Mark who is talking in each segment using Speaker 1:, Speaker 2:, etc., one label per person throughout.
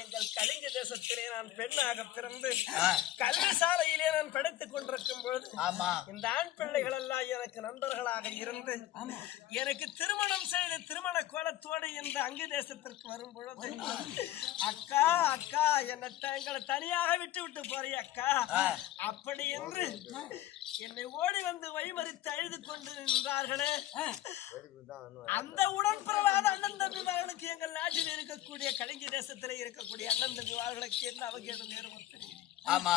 Speaker 1: எங்கள் கலிங்க தேசத்திலே நான் பெண்ணாக பிறந்து கல்வி சாலையிலே நான் படித்துக் கொண்டிருக்கும் பொழுது இந்த ஆண் பிள்ளைகள் எல்லாம் எனக்கு நண்பர்களாக இருந்து எனக்கு திருமணம் செய்து திருமண கோலத்தோடு இந்த அங்கு தேசத்திற்கு வரும் பொழுது அக்கா அக்கா என்னை எங்களை தனியாக விட்டு விட்டு போறிய அக்கா. அப்படி என்று என்னை ஓடி வந்து வழிமறித்து அழுது கொண்டு நின்றார்களே. அந்த தம்பிமார்களுக்கு எங்கள் நாட்டில் இருக்கக்கூடிய கலிங்க தேசத்திலே இருக்கக்கூடிய அண்ணன் தம்பிமார்களுக்கு என்ன அவகேடு நேரம் தெரியும்
Speaker 2: ஆமா.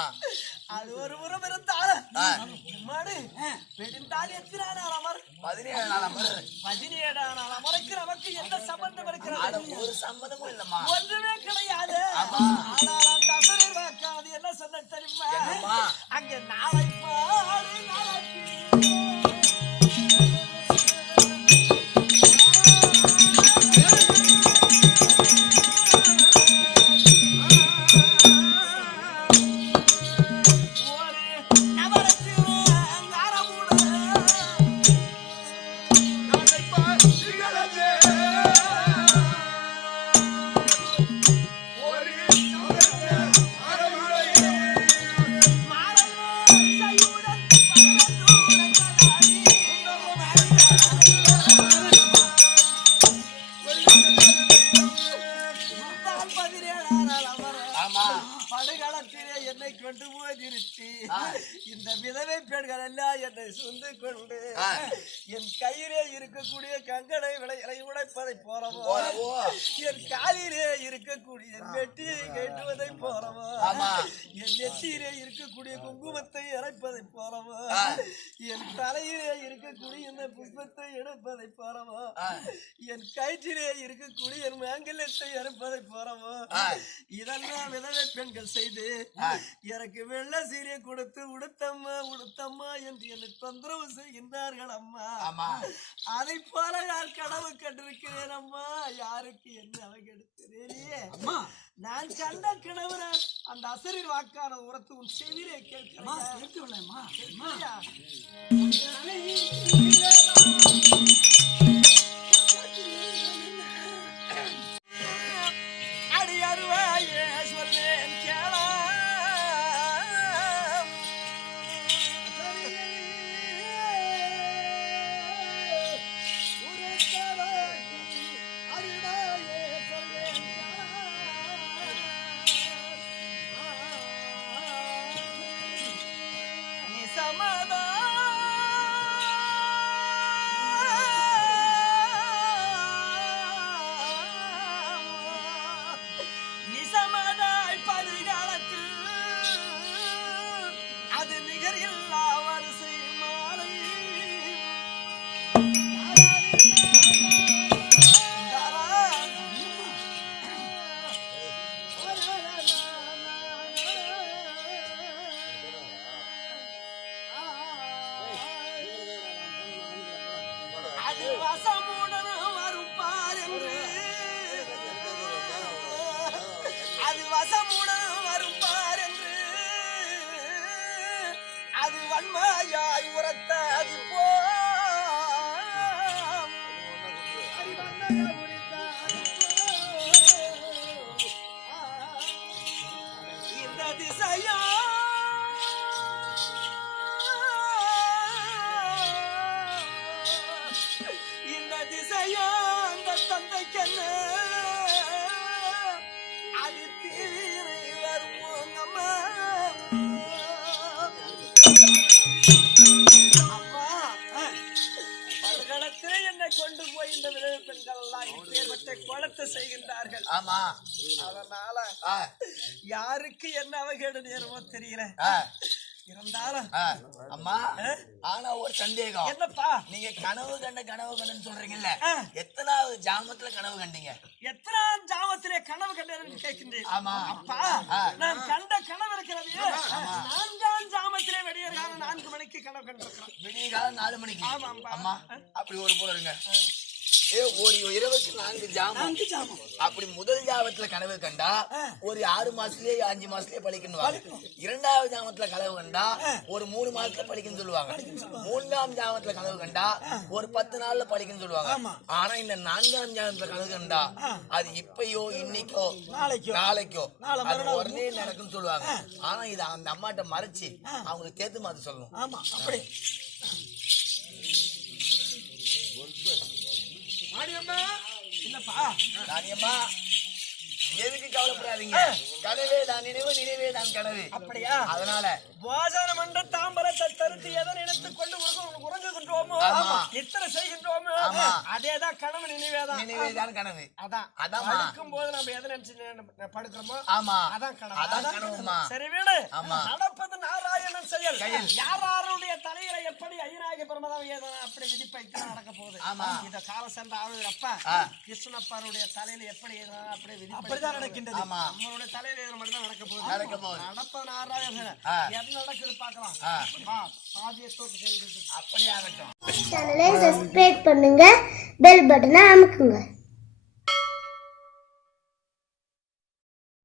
Speaker 1: அது ஒரு உரம் இருந்தாலும். மாடு பெருந்தால் எத்தனை நாள் அமர்?
Speaker 2: பதினேழு நாள் அமர்.
Speaker 1: பதினேழாம் நாள் அமருக்கு நமக்கு என்ன சம்பந்தம் இருக்கிறது?
Speaker 2: ஒரு சம்மதமும் இல்லம்மா.
Speaker 1: ஒன்றுமே கிடையாது. ஆனால் அந்த அசுரர் வாக்கானது என்ன சொன்ன தெரியுமா? அங்க நாளை என்னை கொண்டு போய் நிறுத்தி இந்த விதவை பெண்கள் எல்லாம் என்னை சுந்து கொண்டு. என் கையிலே இருக்கக்கூடிய கங்கடை விளைகளை உடைப்பதை போறவோ. என் காலிலே இருக்கக்கூடிய வெட்டியை கட்டுவதை போறவோ.
Speaker 2: ஆமா.
Speaker 1: என் நெற்றியிலே இருக்கக்கூடிய குங்குமத்தை இறைப்பதை போறவோ. என் தலையிலே இருக்கக்கூடிய இந்த புஷ்பத்தை எடுப்பதை போறவோ. என் கயிற்றிலே இருக்கக்கூடிய என் மாங்கல்யத்தை அறுப்பதை போறவோ. இதெல்லாம் விதவை பெண்கள் செய்து. எனக்கு வெள்ள சீரை கொடுத்து உடுத்தம்மா உடுத்தம்மா என்று என்னை தொந்தரவு செய்கின்றார்கள் அம்மா அதை போல நான் கனவு கண்டிருக்கிறேன் அம்மா யாருக்கு என்ன அவகெடுக்கிறேனே நான் கண்ட நான் அந்த அசரில் வாக்கான உரத்து உன் செவிலே கேட்கிறேன் அடி வன்மையாய் உரத்த அது இந்த திசையா கொண்டு போய் இந்த விதவை பெண்கள் எல்லாம் இப்பேற்பட்ட செய்கின்றார்கள்
Speaker 2: ஆமா
Speaker 1: அதனால. யாருக்கு என்ன அவகேடு நேரமோ தெரியல. இருந்தாலும்.
Speaker 2: ஆ, அம்மா ஆனா ஒரு சந்தேகம்.
Speaker 1: என்னப்பா?
Speaker 2: நீங்க கனவு கண்ட கனவு கண்டன்னு சொல்றீங்கல்ல. எத்தனாவது ஜாமத்துல கனவு கண்டீங்க?
Speaker 1: எத்தனாம் ஜாமத்திலே கனவு கண்டேன் கேட்கின்றேன்
Speaker 2: ஆமா.
Speaker 1: அப்பா. நான் கண்ட கனவு இருக்கிறது. நான்காம் ஜாமத்திலே வெடியற்கான நான்கு மணிக்கு கனவு கண்டிருக்கிறேன்
Speaker 2: காலம் நாலு மணிக்கு.
Speaker 1: ஆமா, ஆமா.
Speaker 2: அம்மா அப்படி ஒரு போல இருங்க. ஒரு இரவுக்கு நான்கு ஜாமம். அப்படி முதல் ஜாமத்துல கனவு கண்டா ஒரு ஆறு மாசத்துலயே அஞ்சு மாசத்துலயே பழிக்கணும் இரண்டாவது ஜாமத்துல கனவு கண்டா ஒரு மூணு மாசத்துல படிக்கணும்னு சொல்லுவாங்க. மூன்றாம் ஜாமத்துல கனவு கண்டா ஒரு பத்து நாள்ல படிக்கணும்னு சொல்லுவாங்க. ஆனா இந்த நான்காம் ஜாமத்துல கனவு கண்டா அது இப்பயோ இன்னைக்கோ
Speaker 1: நாளைக்கோ.
Speaker 2: நாளைக்கோ. அது உடனே நடக்கும்னு சொல்லுவாங்க. ஆனா இது அந்த அம்மாட்ட மறைச்சு அவங்களுக்கு தேத்து மாத்த சொல்லணும்.
Speaker 1: ஆமா அப்படி.
Speaker 2: ராணியம்மா எதுக்கு கவலைப்படாதீங்க? கனவே தான் நினைவு நினைவே தான் கனவு.
Speaker 1: அப்படியா?
Speaker 2: அதனால
Speaker 1: போஜனம் என்ற தாம்பரத்தை தருத்து எதை நினைத்துக் கொண்டு உறங்கு- உறங்குகின்றோமோ. இத்தனை செய்கின்றோமோ. அதேதான் கனவு நினைவேதான்
Speaker 2: நினைவே தான் கனவு.
Speaker 1: அதான்.
Speaker 2: அதாம்மா.
Speaker 1: படுக்கும் போது நம்ம எதை நினைச்சு படுக்கிறோமோ?
Speaker 2: ஆமா.
Speaker 1: அதான் கனவு.
Speaker 2: அதான் கனவுமா
Speaker 1: சரி வீடு. நடப்பது நாராயணன் செயல்.
Speaker 2: செயல்.
Speaker 1: ஐயனாகி பிரமதம் ஏதோ அப்படி விதிப்பைக்கு நடக்க போகுது
Speaker 2: ஆமா.
Speaker 1: இத கால
Speaker 2: ஆ.
Speaker 1: கிருஷ்ணப்பாருடைய தலையில எப்படி ஏதோ அப்படி விதி அப்படிதான் நடக்கின்றது
Speaker 2: ஆமா.
Speaker 1: நம்மளுடைய தலையில இது மட்டும் தான் நடக்க போகுது
Speaker 2: நடக்க போகுது.
Speaker 1: நடப்பது நாராயணன்
Speaker 2: ஆ.
Speaker 1: என்ன நடக்குது பார்க்கலாம்
Speaker 2: ஆ.
Speaker 1: வா, பாதியை தோற்று செய்கிறது
Speaker 2: அப்படி ஆகட்டும்
Speaker 3: சேனலை சப்ஸ்கிரைப் பண்ணுங்க பெல் பட்டனை அமுக்குங்க